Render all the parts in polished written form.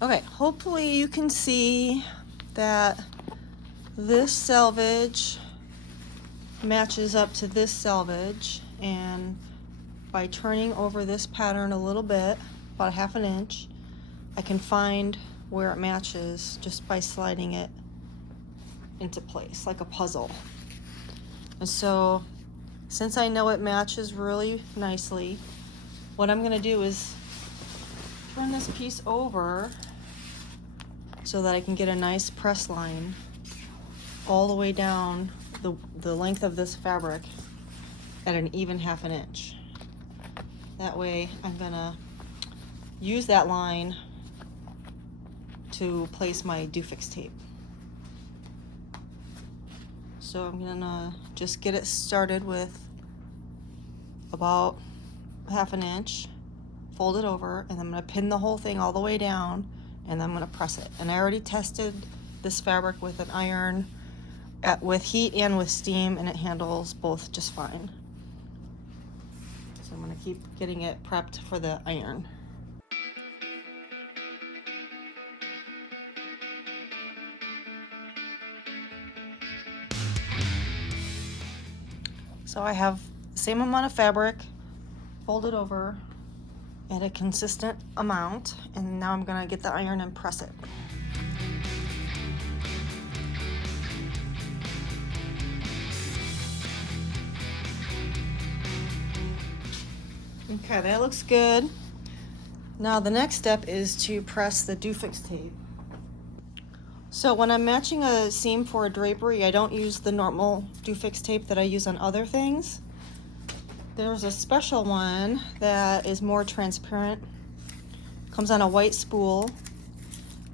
Okay, hopefully you can see that this selvage matches up to this selvage, and by turning over this pattern a little bit, about 1/2 inch, I can find where it matches just by sliding it into place like a puzzle. And so since I know it matches really nicely, what I'm going to do is turn this piece over so that I can get a nice press line all the way down the length of this fabric at an even 1/2 inch. That way I'm going to use that line to place my Dofix tape. So I'm gonna just get it started with about 1/2 inch, fold it over, and I'm gonna pin the whole thing all the way down, and I'm gonna press it. And I already tested this fabric with an iron with heat and with steam, and it handles both just fine. So I'm gonna keep getting it prepped for the iron. So I have the same amount of fabric folded over at a consistent amount, and now I'm gonna get the iron and press it. Okay, that looks good. Now the next step is to press the Dofix tape. So when I'm matching a seam for a drapery, I don't use the normal Dofix tape that I use on other things. There's a special one that is more transparent. Comes on a white spool,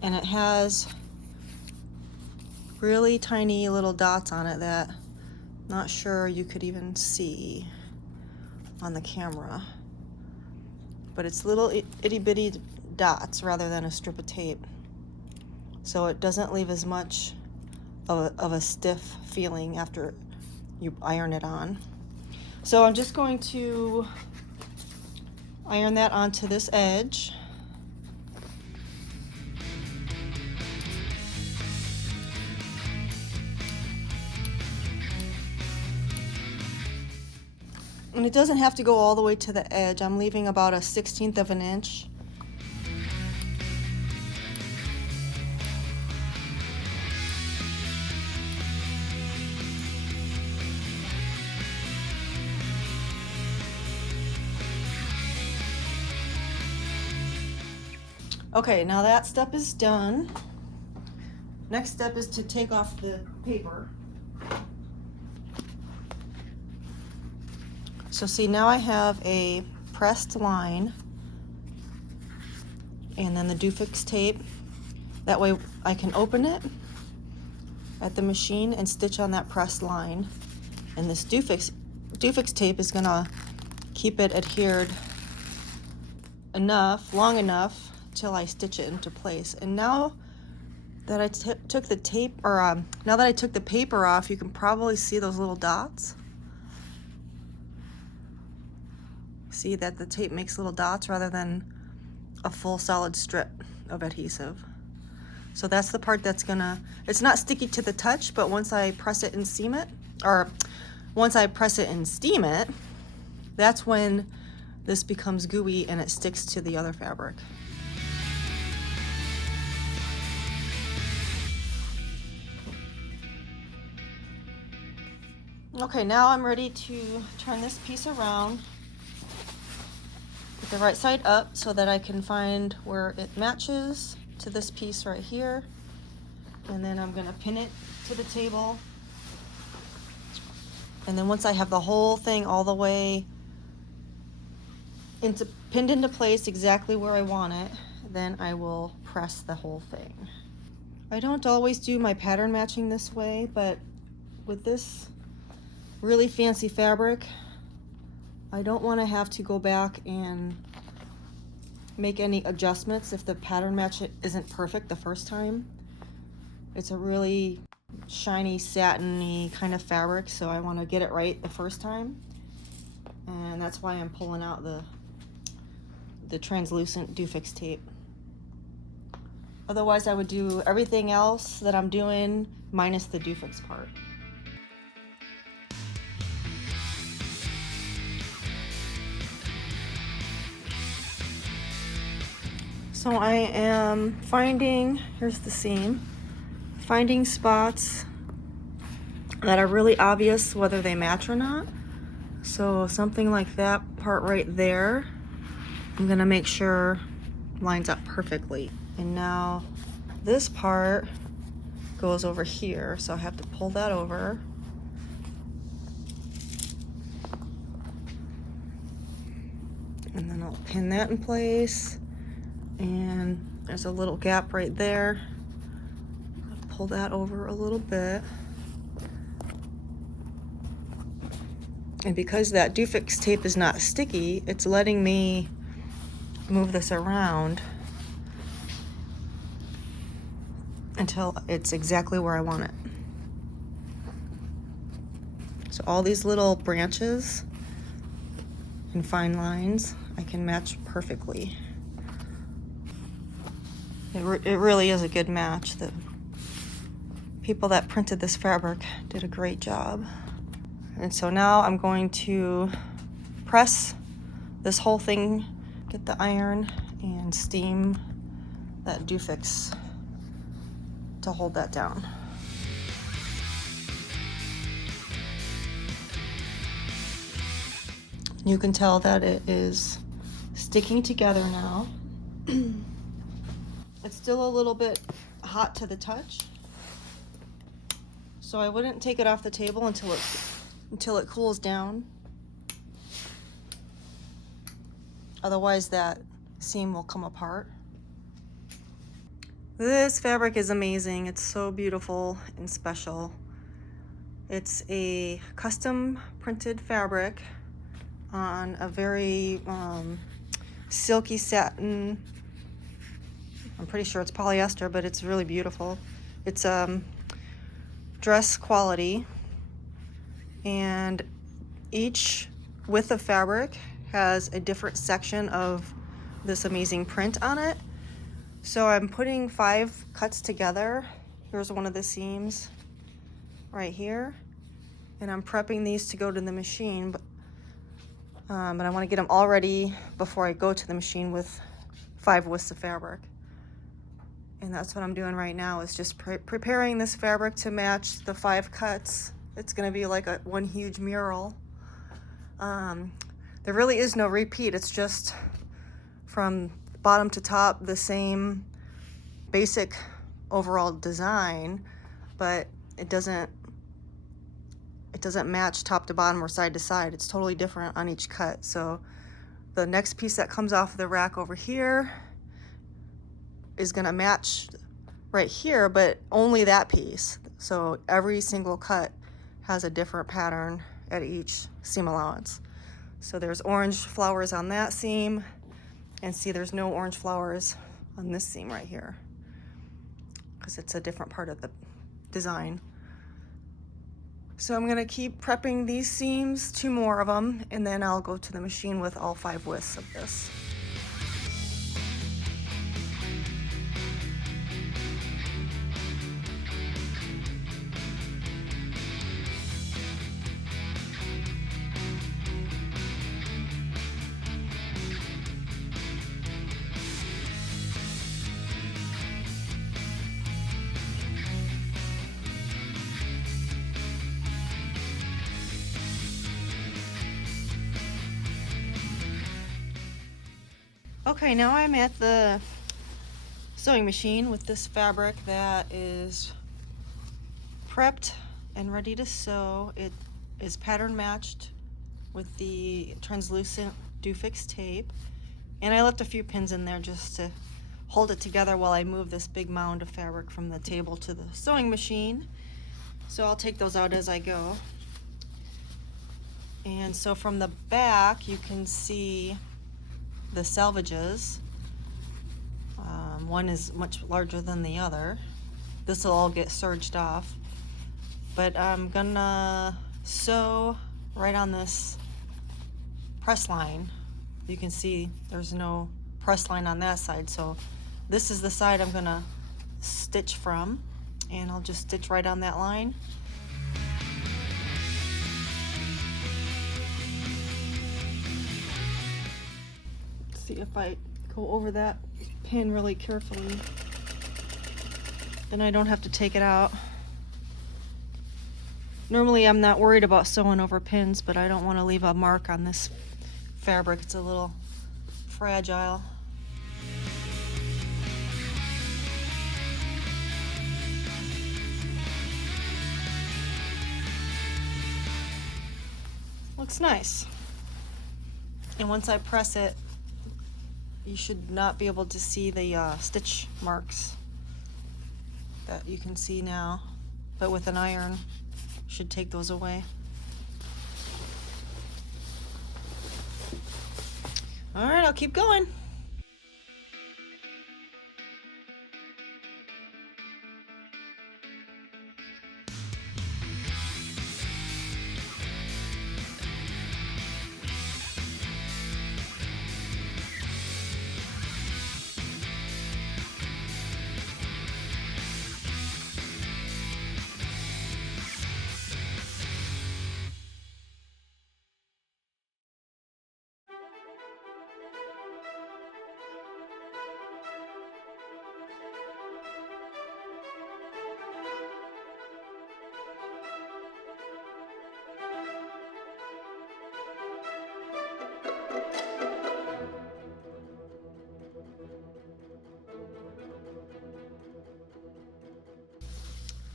and it has really tiny little dots on it that I'm not sure you could even see on the camera. But it's little itty bitty dots rather than a strip of tape. So it doesn't leave as much of a stiff feeling after you iron it on. So I'm just going to iron that onto this edge. And it doesn't have to go all the way to the edge. I'm leaving about a 1/16 of an inch. Okay, now that step is done. Next step is to take off the paper. So see, now I have a pressed line and then the Dofix tape. That way I can open it at the machine and stitch on that pressed line. And this Dofix tape is gonna keep it adhered long enough till I stitch it into place. And now that I took the tape, or now that I took the paper off, you can probably see those little dots. See that the tape makes little dots rather than a full solid strip of adhesive. So that's the part that's it's not sticky to the touch, but once I press it and steam it, that's when this becomes gooey and it sticks to the other fabric. Okay, now I'm ready to turn this piece around with the right side up so that I can find where it matches to this piece right here. And then I'm gonna pin it to the table. And then once I have the whole thing all the way pinned into place exactly where I want it, then I will press the whole thing. I don't always do my pattern matching this way, but with this really fancy fabric, I don't want to have to go back and make any adjustments if the pattern match isn't perfect the first time. It's a really shiny, satiny kind of fabric, so I want to get it right the first time. And that's why I'm pulling out the translucent Dofix tape. Otherwise, I would do everything else that I'm doing minus the Dofix part. So I am finding, here's the seam, finding spots that are really obvious whether they match or not. So something like that part right there, I'm gonna make sure lines up perfectly. And now this part goes over here, so I have to pull that over. And then I'll pin that in place. And there's a little gap right there. I'll pull that over a little bit. And because that Dofix tape is not sticky, it's letting me move this around until it's exactly where I want it. So all these little branches and fine lines, I can match perfectly. It really is a good match. The people that printed this fabric did a great job. And so now I'm going to press this whole thing, get the iron, and steam that Dofix to hold that down. You can tell that it is sticking together now. It's still a little bit hot to the touch, so I wouldn't take it off the table until it cools down. Otherwise that seam will come apart. This fabric is amazing. It's so beautiful and special. It's a custom printed fabric on a very silky satin. I'm pretty sure it's polyester, but it's really beautiful. It's dress quality, and each width of fabric has a different section of this amazing print on it. So I'm putting 5 cuts together. Here's one of the seams right here, and I'm prepping these to go to the machine, but I want to get them all ready before I go to the machine with 5 widths of fabric. And that's what I'm doing right now, is just preparing this fabric to match the 5 cuts. It's gonna be like one huge mural. There really is no repeat. It's just from bottom to top the same basic overall design, but it doesn't match top to bottom or side to side. It's totally different on each cut. So the next piece that comes off the rack over here is gonna match right here, but only that piece. So every single cut has a different pattern at each seam allowance. So there's orange flowers on that seam, and see there's no orange flowers on this seam right here, because it's a different part of the design. So I'm gonna keep prepping these seams, 2 more of them, and then I'll go to the machine with all 5 widths of this. Okay, now I'm at the sewing machine with this fabric that is prepped and ready to sew. It is pattern matched with the translucent Dofix tape, and I left a few pins in there just to hold it together while I move this big mound of fabric from the table to the sewing machine. So I'll take those out as I go. And so from the back you can see the selvages. One is much larger than the other. This will all get serged off, but I'm gonna sew right on this press line. You can see there's no press line on that side, so this is the side I'm gonna stitch from, and I'll just stitch right on that line. Let's see if I go over that pin really carefully, then I don't have to take it out. Normally I'm not worried about sewing over pins, but I don't want to leave a mark on this fabric. It's a little fragile. Looks nice. And once I press it, you should not be able to see the stitch marks that you can see now, but with an iron should take those away. All right, I'll keep going.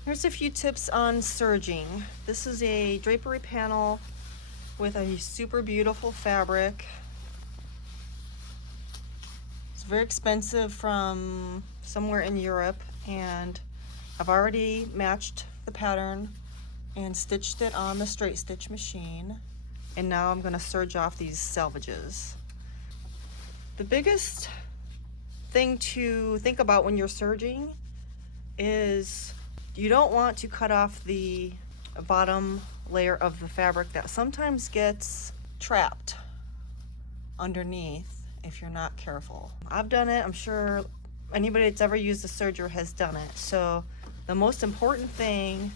Here's a few tips on serging. This is a drapery panel with a super beautiful fabric. It's very expensive, from somewhere in Europe, and I've already matched the pattern and stitched it on the straight stitch machine. And now I'm going to serge off these selvages. The biggest thing to think about when you're serging is you don't want to cut off the bottom layer of the fabric that sometimes gets trapped underneath if you're not careful. I've done it. I'm sure anybody that's ever used a serger has done it. So the most important thing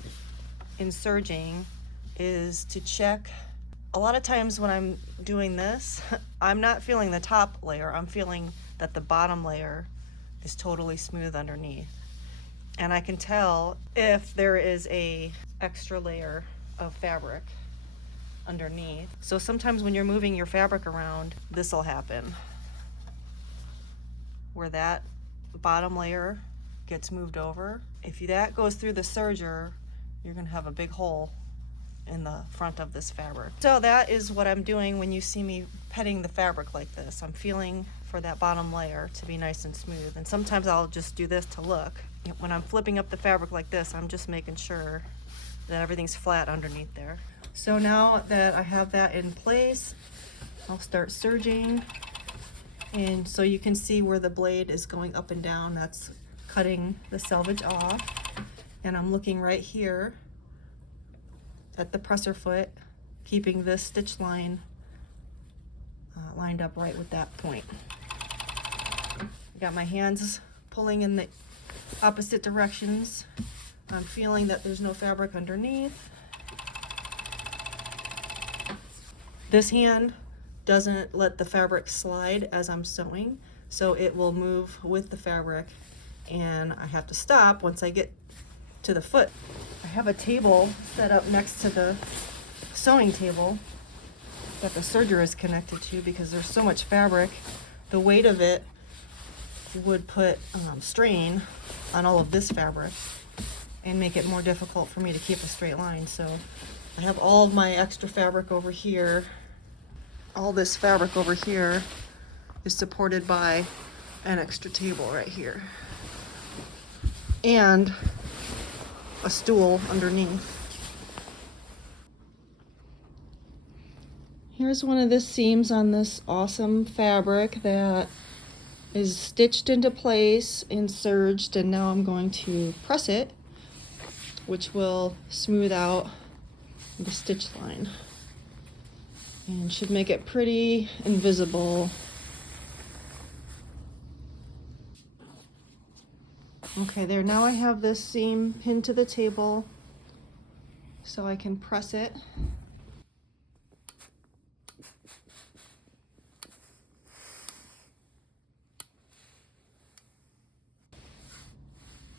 in serging is to check. A lot of times when I'm doing this, I'm not feeling the top layer. I'm feeling that the bottom layer is totally smooth underneath. And I can tell if there is a extra layer of fabric underneath. So sometimes when you're moving your fabric around, this will happen, where that bottom layer gets moved over. If that goes through the serger, you're gonna have a big hole in the front of this fabric. So that is what I'm doing when you see me petting the fabric like this. I'm feeling for that bottom layer to be nice and smooth. And sometimes I'll just do this to look. When I'm flipping up the fabric like this, I'm just making sure that everything's flat underneath there. So now that I have that in place, I'll start serging. And so you can see where the blade is going up and down. That's cutting the selvage off. And I'm looking right here at the presser foot, keeping this stitch line lined up right with that point. I got my hands pulling in the opposite directions. I'm feeling that there's no fabric underneath. This hand doesn't let the fabric slide as I'm sewing, so it will move with the fabric, and I have to stop once I get to the foot. I have a table set up next to the sewing table that the serger is connected to, because there's so much fabric. The weight of it would put strain on all of this fabric and make it more difficult for me to keep a straight line. So I have all of my extra fabric over here. All this fabric over here is supported by an extra table right here and a stool underneath. Here's one of the seams on this awesome fabric that is stitched into place and serged, and now I'm going to press it, which will smooth out the stitch line and should make it pretty invisible. Okay, there, now I have this seam pinned to the table so I can press it.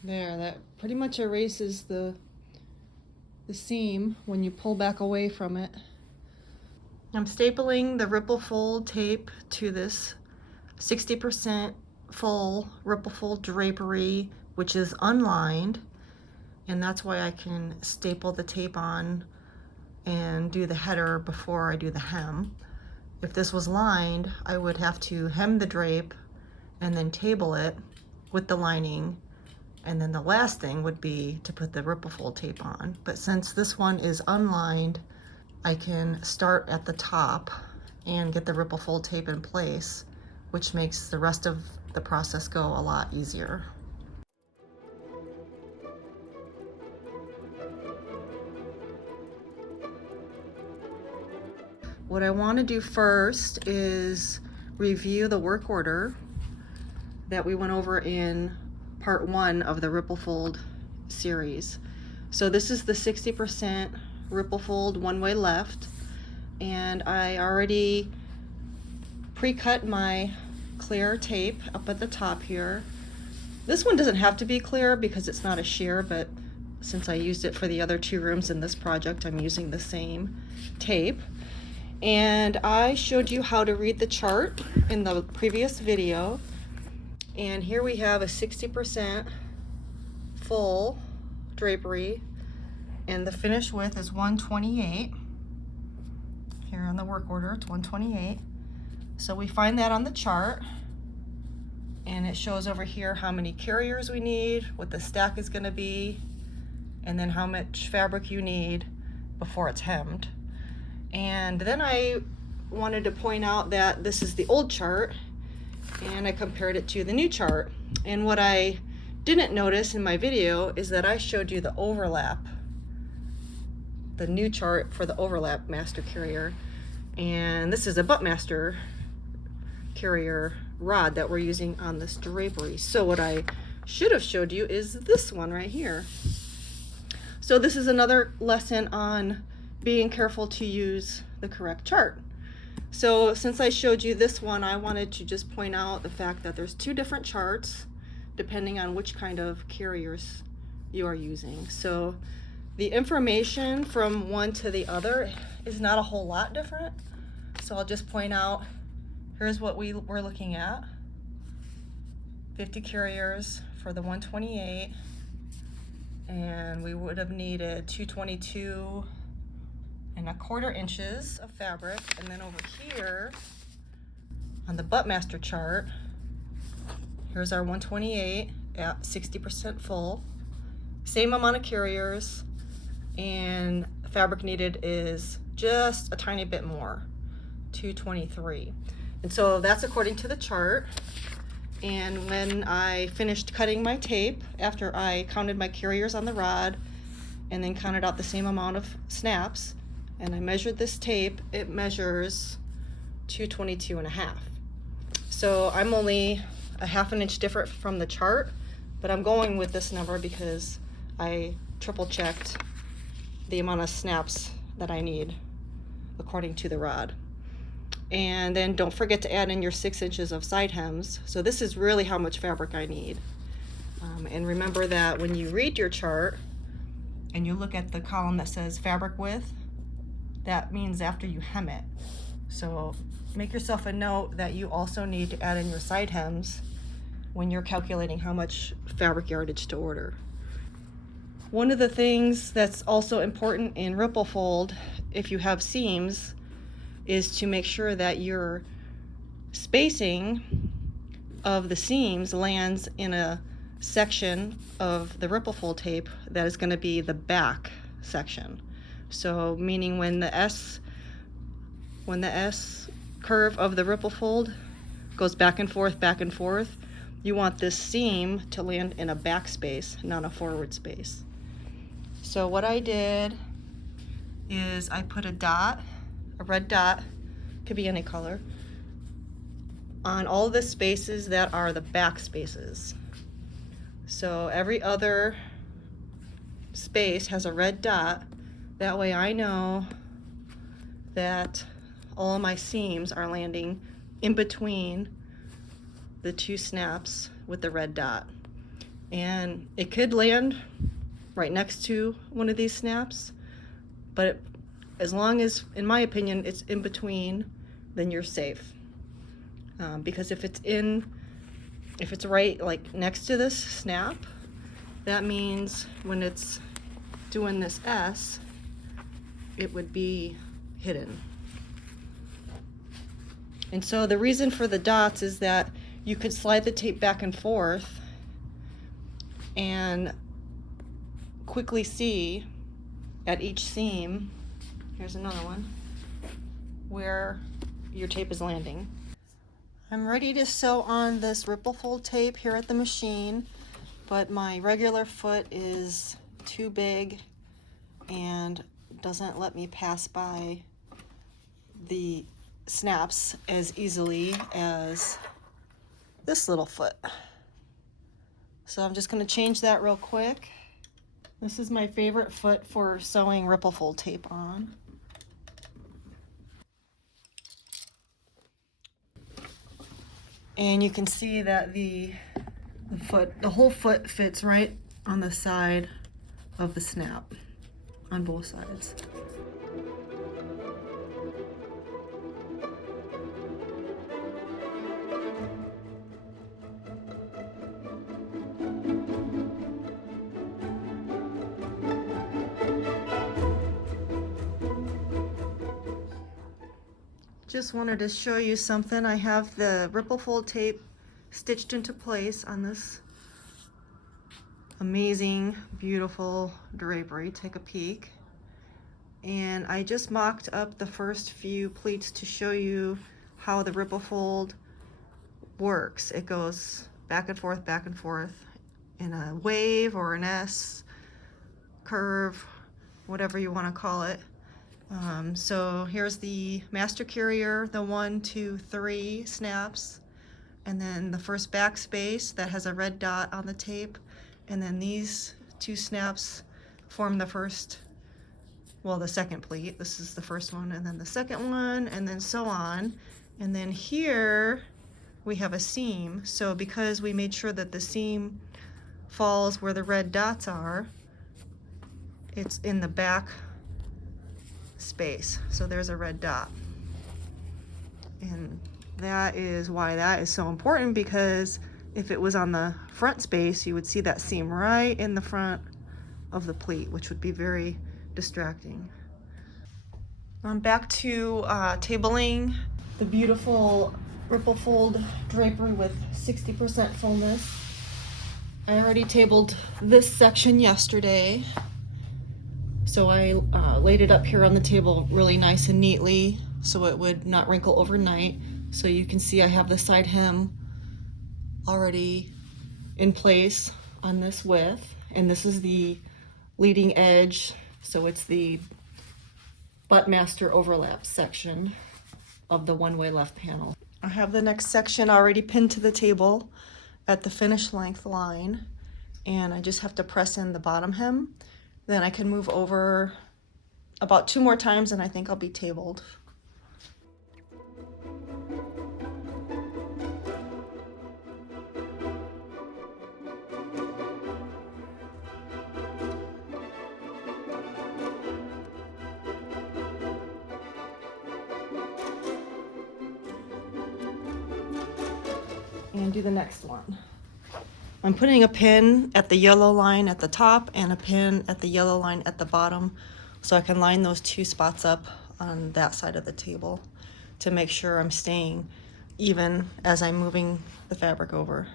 There, that pretty much erases the seam when you pull back away from it. I'm stapling the Ripplefold tape to this 60% full Ripplefold Drapery, which is unlined, and that's why I can staple the tape on and do the header before I do the hem. If this was lined, I would have to hem the drape and then table it with the lining, and then the last thing would be to put the Ripplefold tape on. But since this one is unlined, I can start at the top and get the Ripplefold tape in place, which makes the rest of the process go a lot easier. What I want to do first is review the work order that we went over in part 1 of the Ripplefold series. So this is the 60% Ripplefold one-way left, and I already pre-cut my clear tape up at the top here. This one doesn't have to be clear because it's not a sheer, but since I used it for the other 2 rooms in this project, I'm using the same tape. And I showed you how to read the chart in the previous video, and here we have a 60% full drapery, and the finished width is 128. Here on the work order, it's 128. So we find that on the chart, and it shows over here how many carriers we need, what the stack is going to be, and then how much fabric you need before it's hemmed. And then I wanted to point out that this is the old chart, and I compared it to the new chart. And what I didn't notice in my video is that I showed you the overlap, the new chart for the overlap master carrier, and this is a butt master carrier rod that we're using on this drapery. So what I should have showed you is this one right here. So this is another lesson on being careful to use the correct chart. So since I showed you this one, I wanted to just point out the fact that there's 2 different charts depending on which kind of carriers you are using. So the information from one to the other is not a whole lot different. So I'll just point out, here's what we were looking at. 50 carriers for the 128, and we would have needed 222 and 1/4 inches of fabric. And then over here on the Buttmaster chart, here's our 128 at 60% full, same amount of carriers, and fabric needed is just a tiny bit more, 223. And so that's according to the chart. And when I finished cutting my tape, after I counted my carriers on the rod and then counted out the same amount of snaps, and I measured this tape, it measures 222.5. So I'm only a 1/2 inch different from the chart, but I'm going with this number because I triple checked the amount of snaps that I need according to the rod. And then don't forget to add in your 6 inches of side hems. So this is really how much fabric I need. And remember that when you read your chart and you look at the column that says fabric width, that means after you hem it. So make yourself a note that you also need to add in your side hems when you're calculating how much fabric yardage to order. One of the things that's also important in Ripplefold, if you have seams, is to make sure that your spacing of the seams lands in a section of the Ripplefold tape that is going to be the back section. So meaning when the S curve of the Ripplefold goes back and forth, you want this seam to land in a back space, not a forward space. So what I did is I put a dot, a red dot, could be any color, on all the spaces that are the back spaces. So every other space has a red dot. That way I know that all of my seams are landing in between the two snaps with the red dot. And it could land right next to one of these snaps, but as long as, in my opinion, it's in between, then you're safe. Because if it's right like next to this snap, that means when it's doing this S, it would be hidden. And so the reason for the dots is that you could slide the tape back and forth and quickly see at each seam, here's another one, where your tape is landing. I'm ready to sew on this Ripplefold tape here at the machine, but my regular foot is too big and doesn't let me pass by the snaps as easily as this little foot. So I'm just going to change that real quick. This is my favorite foot for sewing Ripplefold tape on. And you can see that the whole foot fits right on the side of the snap on both sides. Just wanted to show you something. I have the Ripplefold tape stitched into place on this amazing, beautiful drapery. Take a peek. And I just mocked up the first few pleats to show you how the Ripplefold works. It goes back and forth in a wave or an S curve, whatever you want to call it. So here's the master carrier, the 1, 2, 3 snaps, and then the first backspace that has a red dot on the tape, and then these 2 snaps form the second pleat. This is the first one, and then the second one, and then so on. And then here we have a seam. So because we made sure that the seam falls where the red dots are, it's in the back space. So there's a red dot. And that is why that is so important, because if it was on the front space, you would see that seam right in the front of the pleat, which would be very distracting. I'm back to tabling the beautiful Ripplefold drapery with 60% fullness. I already tabled this section yesterday, so I laid it up here on the table really nice and neatly so it would not wrinkle overnight. So you can see I have the side hem already in place on this width, and this is the leading edge, so it's the butt master overlap section of the one-way left panel. I have the next section already pinned to the table at the finish length line, and I just have to press in the bottom hem. Then I can move over about 2 more times and I think I'll be tabled. And do the next one. I'm putting a pin at the yellow line at the top and a pin at the yellow line at the bottom, so I can line those 2 spots up on that side of the table to make sure I'm staying even as I'm moving the fabric over.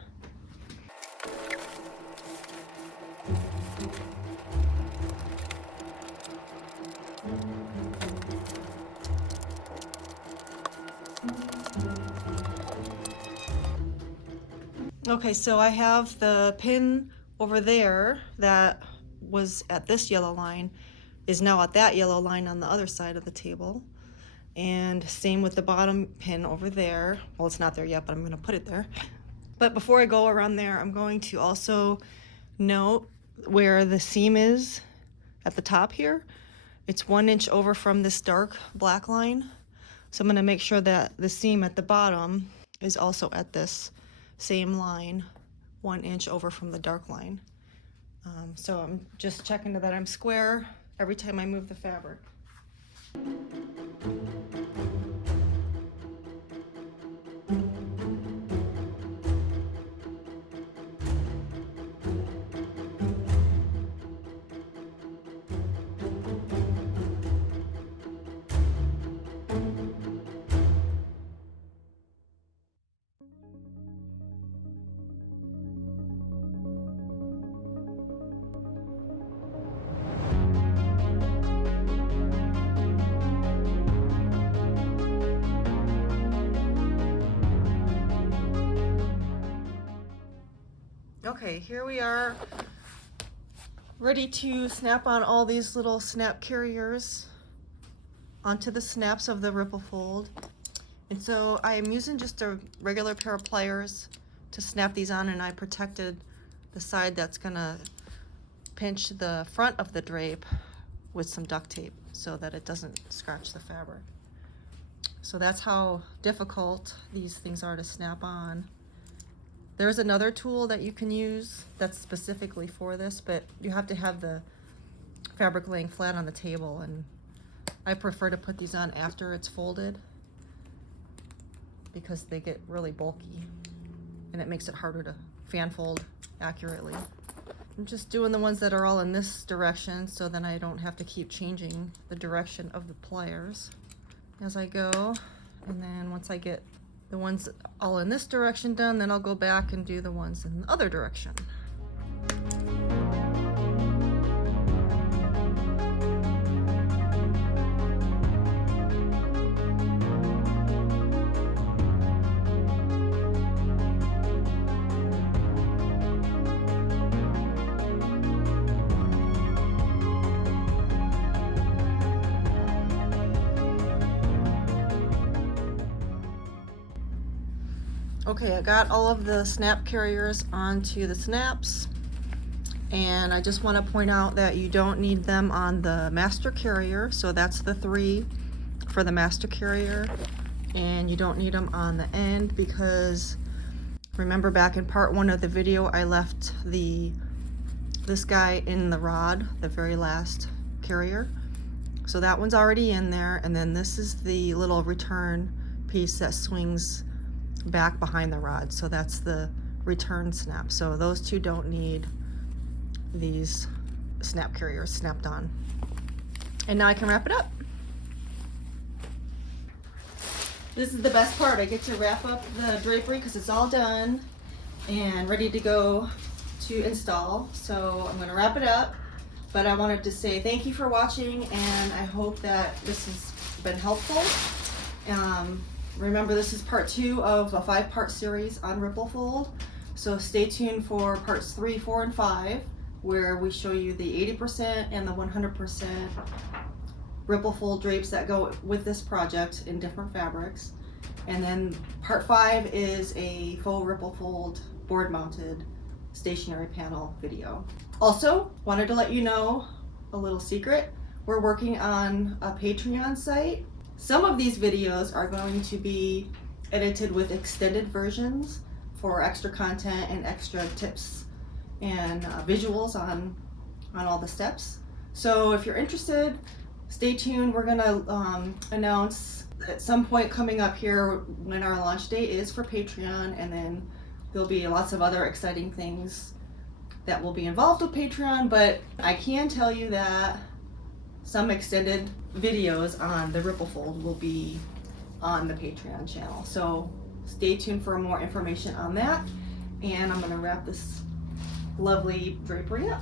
Okay, so I have the pin over there that was at this yellow line is now at that yellow line on the other side of the table. And same with the bottom pin over there. Well, it's not there yet, but I'm going to put it there. But before I go around there, I'm going to also note where the seam is at the top here. It's 1 inch over from this dark black line. So I'm going to make sure that the seam at the bottom is also at this same line, 1 inch over from the dark line. So I'm just checking that I'm square every time I move the fabric. Okay, here we are, ready to snap on all these little snap carriers onto the snaps of the Ripplefold. And so I am using just a regular pair of pliers to snap these on, and I protected the side that's gonna pinch the front of the drape with some duct tape so that it doesn't scratch the fabric. So that's how difficult these things are to snap on. There's another tool that you can use that's specifically for this, but you have to have the fabric laying flat on the table, and I prefer to put these on after it's folded because they get really bulky and it makes it harder to fan fold accurately. I'm just doing the ones that are all in this direction so then I don't have to keep changing the direction of the pliers as I go. And then once I get the ones all in this direction done, then I'll go back and do the ones in the other direction. Okay, I got all of the snap carriers onto the snaps, and I just want to point out that you don't need them on the master carrier, so that's the 3 for the master carrier, and you don't need them on the end because remember back in part 1 of the video I left this guy in the rod, the very last carrier, so that one's already in there, and then this is the little return piece that swings back behind the rod, so that's the return snap. So those two don't need these snap carriers snapped on. And now I can wrap it up. This is the best part. I get to wrap up the drapery because it's all done and ready to go to install. So I'm going to wrap it up, but I wanted to say thank you for watching, and I hope that this has been helpful. Remember, this is part 2 of a 5-part series on Ripplefold, so stay tuned for parts 3, 4, and 5, where we show you the 80% and the 100% Ripplefold drapes that go with this project in different fabrics. And then part 5 is a full Ripplefold board-mounted stationary panel video. Also, wanted to let you know a little secret. We're working on a Patreon site. Some of these videos are going to be edited with extended versions for extra content and extra tips and visuals on all the steps. So if you're interested, stay tuned. We're gonna announce at some point coming up here when our launch date is for Patreon, and then there'll be lots of other exciting things that will be involved with Patreon, but I can tell you that some extended videos on the Ripplefold will be on the Patreon channel. So stay tuned for more information on that. And I'm going to wrap this lovely drapery up.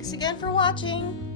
Thanks again for watching.